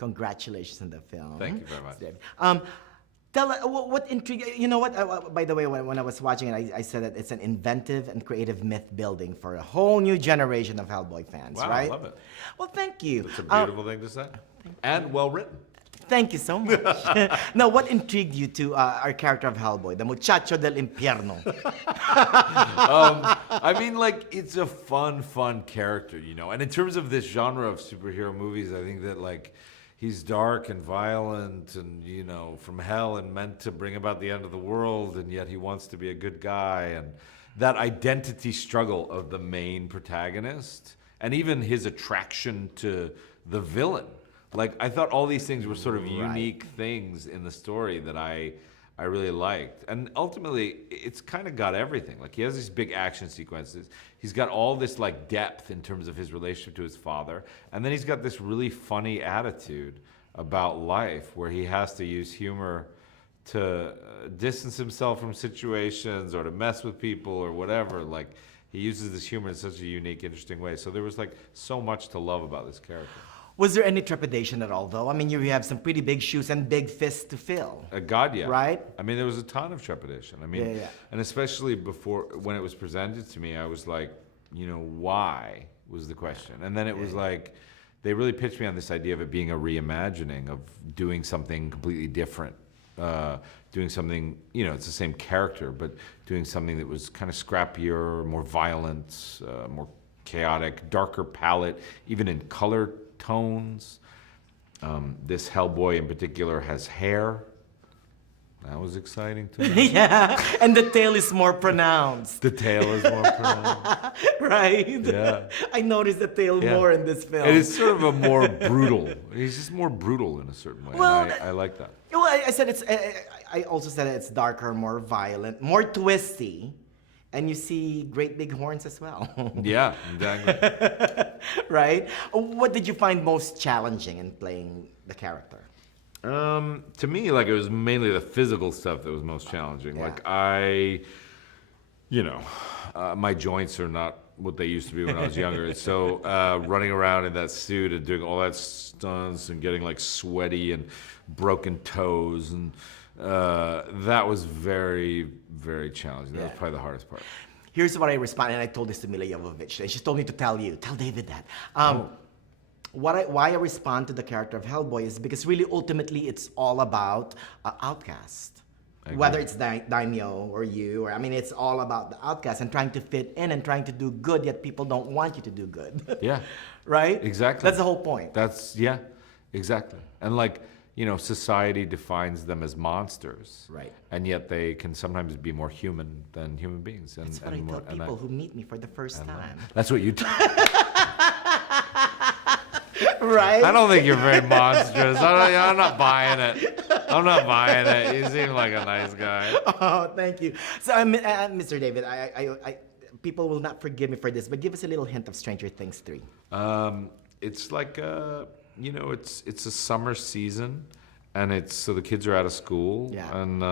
Congratulations on the film. Thank you very much. Tell what intrigued you know what? By the way, when I was watching it, I said that it's an inventive and creative myth building for a whole new generation of Hellboy fans. Wow, right? I love it. Well, thank you. It's a beautiful thing to say, and well written. Thank you so much. Now, what intrigued you to our character of Hellboy, the Muchacho del Infierno? I mean, like, it's a fun character, you know. And in terms of this genre of superhero movies, I think that, like, he's dark and violent and, you know, from hell and meant to bring about the end of the world, and yet he wants to be a good guy. And that identity struggle of the main protagonist, and even his attraction to the villain. Like, I thought all these things were sort of unique things in the story that I really liked. And ultimately, it's kind of got everything. Like, he has these big action sequences. He's got all this, like, depth in terms of his relationship to his father. And then he's got this really funny attitude about life where he has to use humor to distance himself from situations or to mess with people or whatever. Like, he uses this humor in such a unique, interesting way. So there was, like, so much to love about this character. Was there any trepidation at all, though? I mean, you have some pretty big shoes and big fists to fill. God, yeah. Right? I mean, there was a ton of trepidation. I mean, and especially before, when it was presented to me, I was like, you know, why was the question? And then it was like, they really pitched me on this idea of it being a reimagining of doing something completely different. Doing something, you know, it's the same character, but doing something that was kind of scrappier, more violent, more chaotic, darker palette, even in color tones. This Hellboy in particular has hair. That was exciting to me. Yeah, and the tail is more pronounced. The tail is more pronounced. Right? Yeah. I noticed the tail more in this film. It is sort of a more brutal. He's just more brutal in a certain way. Well, and I like that. Well, I said it's. I also said it's darker, more violent, more twisty. And you see great big horns as well. Yeah, exactly. Right? What did you find most challenging in playing the character? To me, like, it was mainly the physical stuff that was most challenging. Yeah. Like, you know, my joints are not what they used to be when I was younger. So running around in that suit and doing all that stunts and getting, like, sweaty and broken toes, and that was very, very challenging. That was probably the hardest part. Here's what I responded, and I told this to Mila Jovovich, and she told me to tell David that. Why I respond to the character of Hellboy is because really, ultimately, it's all about outcast. Whether it's Daimyo or you, or I mean, it's all about the outcast and trying to fit in and trying to do good, yet people don't want you to do good. Yeah. Right? Exactly. That's the whole point. Yeah, exactly. And, like, you know, society defines them as monsters. Right. And yet they can sometimes be more human than human beings. And, That's what I tell people who meet me for the first time. That's what you do. Right? I don't think you're very monstrous. I'm not buying it. I'm not buying it. You seem like a nice guy. Oh, thank you. So, Mr. David, people will not forgive me for this, but give us a little hint of Stranger Things 3. It's like, you know, it's a summer season, and so the kids are out of school, and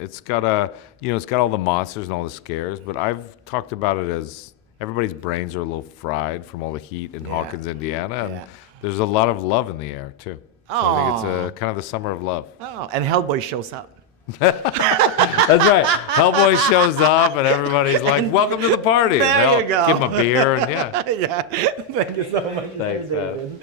it's got all the monsters and all the scares, but I've talked about it as everybody's brains are a little fried from all the heat in Hawkins, Indiana, and there's a lot of love in the air too. So I think it's kind of the summer of love. Oh, and Hellboy shows up. That's right. Hellboy shows up, and everybody's like, "Welcome to the party." There you go. Give him a beer, and Yeah. Thank you so much. Thanks, man.